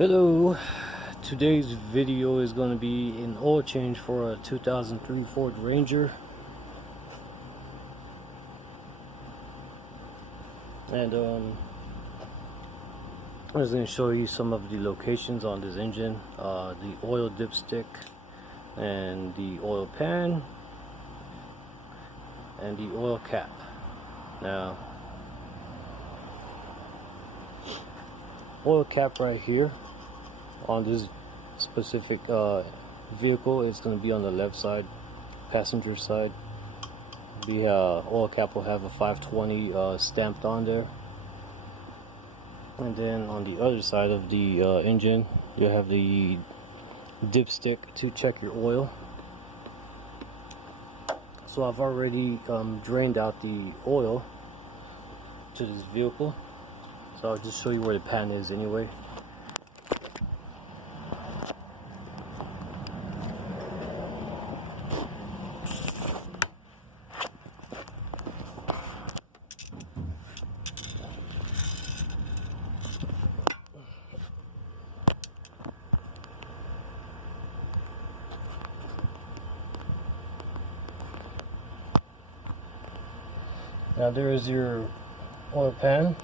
Hello, today's video is going to be an oil change for a 2003 Ford Ranger, and I was going to show you some of the locations on this engine, the oil dipstick and the oil pan and the oil cap. Now, oil cap right here on this specific vehicle is going to be on the left side, passenger side. The oil cap will have a 520 stamped on there, and then on the other side of the engine you have the dipstick to check your oil. So I've already drained out the oil to this vehicle, so I'll just show you where the pan is anyway. Now there is your oil pan.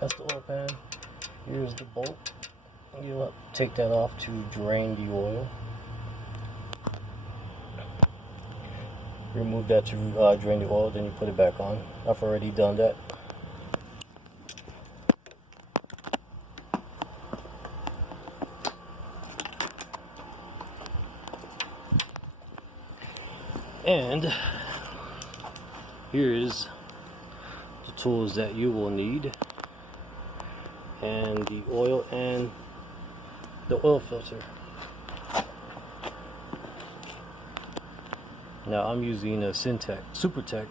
That's the oil pan. Here's the bolt. You'll take that off to drain the oil. Remove that to drain the oil, then you put it back on. I've already done that. And here is the tools that you will need, and the oil and the oil filter. Now I'm using a Supertech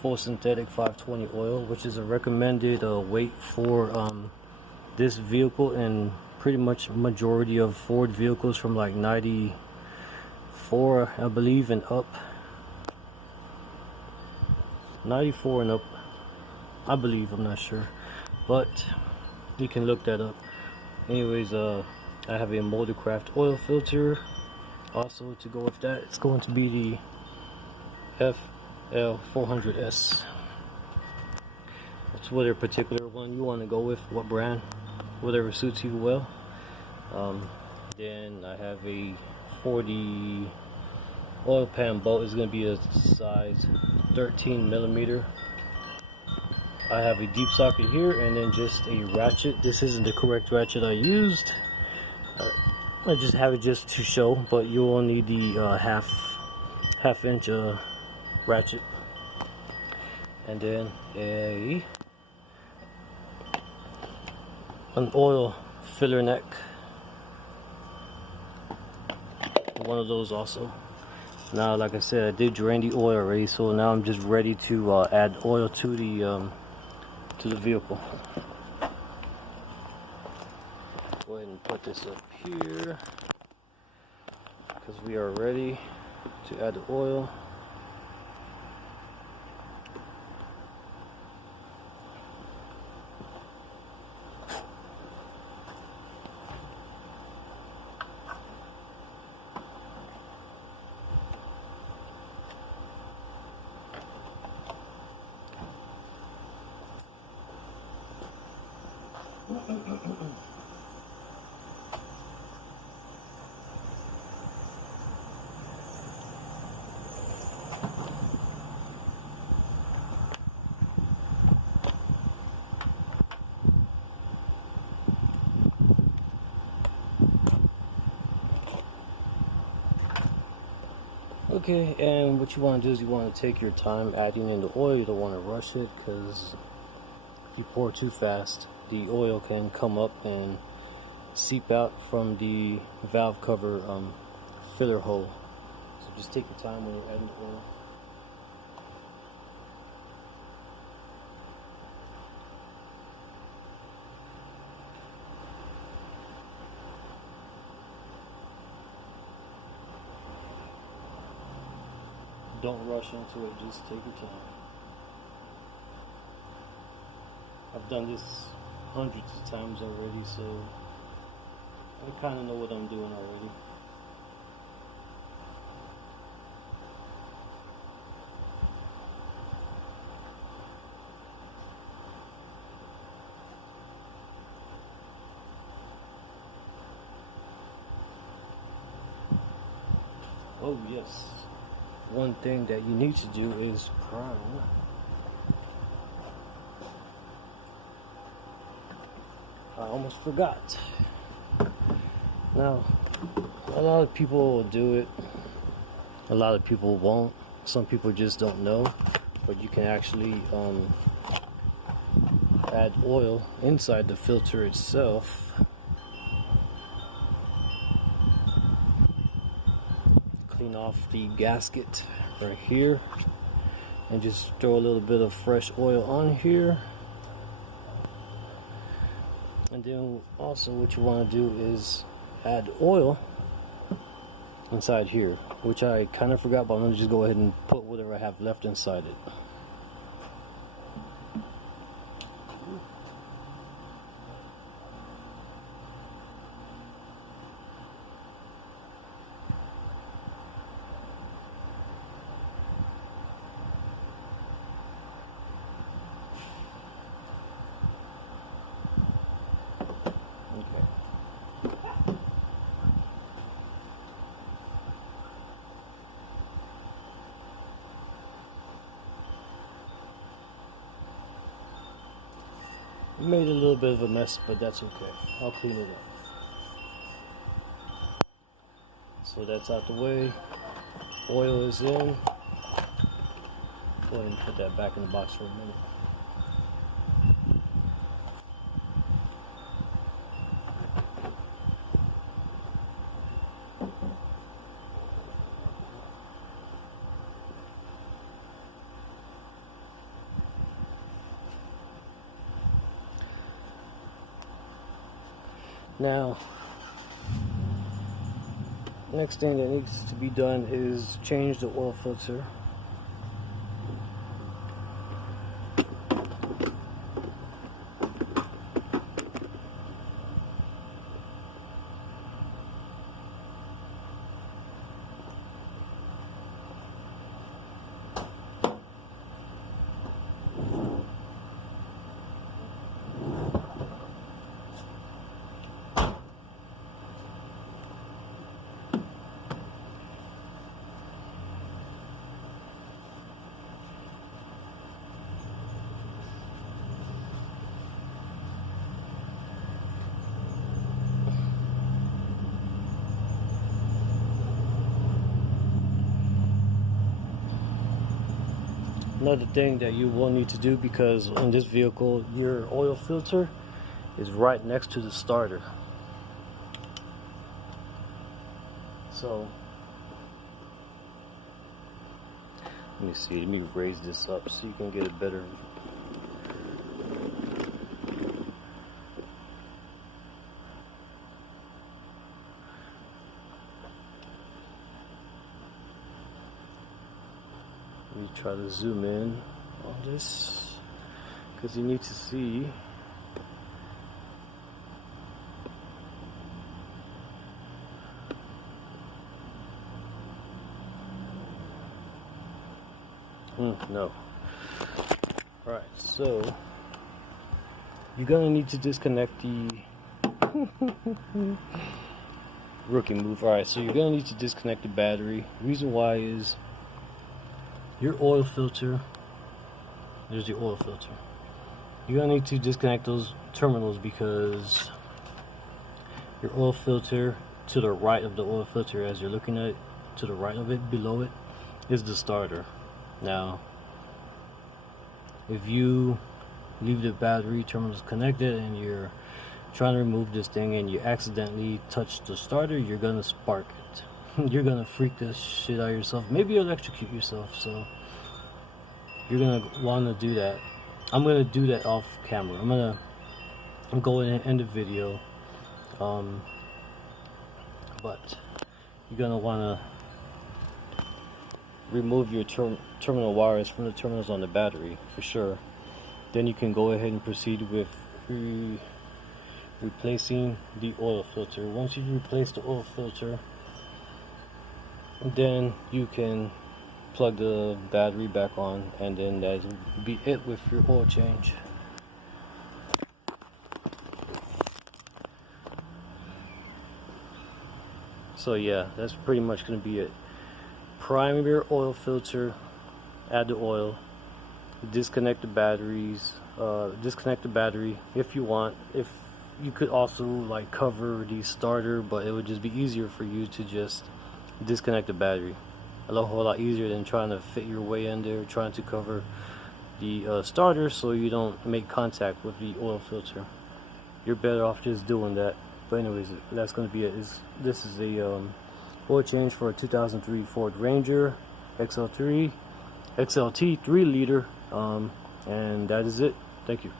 full synthetic 520 oil, which is a recommended weight for this vehicle and pretty much majority of Ford vehicles from like 94 I believe and up. 94 and up, I believe. I'm not sure, but you can look that up. Anyways, I have a Moldcraft oil filter. Also, to go with that, it's going to be the FL400S. That's whatever particular one you want to go with, what brand, whatever suits you well. Then I have a 40 oil pan bolt. Is going to be a size 13 millimeter. I have a deep socket here, and then just a ratchet. This isn't the correct ratchet I used. I just have it just to show, but you will need the half inch ratchet, and then an oil filler neck, one of those also. Now, like I said, I did drain the oil already, so now I'm just ready to add oil to the vehicle. Go ahead and put this up here because we are ready to add the oil. Okay, and what you want to do is you want to take your time adding in the oil. You don't want to rush it, because if you pour too fast, the oil can come up and seep out from the valve cover filler hole. So just take your time when you're adding the oil. Don't rush into it, just take your time. I've done this hundreds of times already, so I kind of know what I'm doing already. Oh yes, one thing that you need to do is prime. I almost forgot. Now, a lot of people will do it, a lot of people won't. Some people just don't know, but you can actually add oil inside the filter itself. Clean off the gasket right here and just throw a little bit of fresh oil on here. And then also what you want to do is add oil inside here, which I kind of forgot, but I'm going to just go ahead and put whatever I have left inside it. Made a little bit of a mess, but that's okay. I'll clean it up. So that's out the way. Oil is in. Go ahead and put that back in the box for a minute. Now, next thing that needs to be done is change the oil filter. Another thing that you will need to do, because in this vehicle your oil filter is right next to the starter. So let me see, let me raise this up so you can get a better. Let me try to zoom in on this, because you need to see. No. Alright, so you're gonna need to disconnect the rookie move. Alright, so you're gonna need to disconnect the battery. Reason why is your oil filter, there's your oil filter. You're gonna need to disconnect those terminals, because your oil filter, to the right of the oil filter, as you're looking at it, to the right of it, below it, is the starter. Now, if you leave the battery terminals connected and you're trying to remove this thing and you accidentally touch the starter, you're gonna spark it. You're gonna freak the shit out of yourself, maybe electrocute yourself. So you're gonna want to do that. I'm gonna do that off camera. I'm gonna go in and end the video, but you're gonna want to remove your terminal wires from the terminals on the battery for sure. Then you can go ahead and proceed with replacing the oil filter. Once you replace the oil filter, then you can plug the battery back on, and then that will be it with your oil change. So yeah, that's pretty much going to be it. Prime your oil filter, add the oil, disconnect the batteries, disconnect the battery if you want. If you could also like cover the starter, but it would just be easier for you to just disconnect the battery. A whole lot easier than trying to fit your way in there, trying to cover the starter so you don't make contact with the oil filter. You're better off just doing that. But anyways, that's going to be it. This is a oil change for a 2003 Ford Ranger XLT 3 liter, and that is it. Thank you.